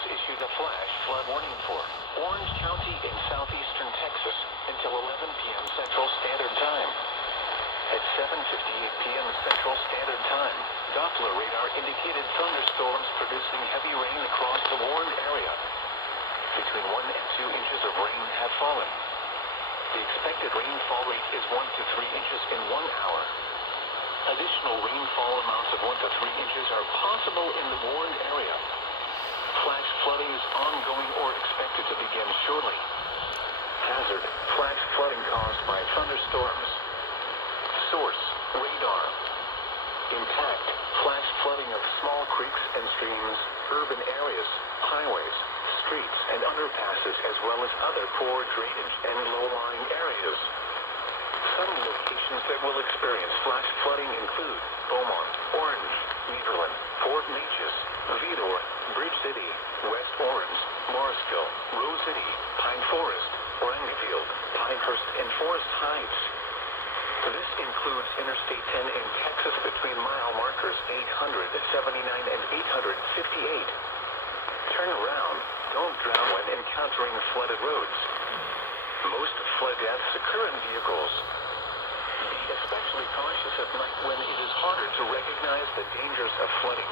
has issued a flash flood warning for Orange County in southeastern Texas until 11 p.m. Central Standard Time. At 7:58 p.m. Central Standard Time, Doppler radar indicated thunderstorms producing heavy rain across the warned area. Between 1 and 2 inches of rain have fallen. The expected rainfall rate is 1 to 3 inches in 1 hour. Additional rainfall amounts of 1 to 3 inches are possible in the warned area. Flash flooding is ongoing or expected to begin shortly. Hazard: flash flooding caused by thunderstorms. Source: radar. Impact: flash flooding of small creeks and streams, urban areas, highways, streets, and underpasses, as well as other poor drainage and low-lying areas. Some locations that will experience flash flooding include Beaumont, Orange, Nederland, Fort Neches, Vidor, Bridge City, West Orange, Morrisville, Rose City, Pine Forest, Rangefield, Pinehurst, and Forest Heights. This includes Interstate 10 in Texas between mile markers 879 and 858. Turn around. Don't drown when encountering flooded roads. Most flood deaths occur in vehicles. Be especially cautious at night when it is harder to recognize the dangers of flooding.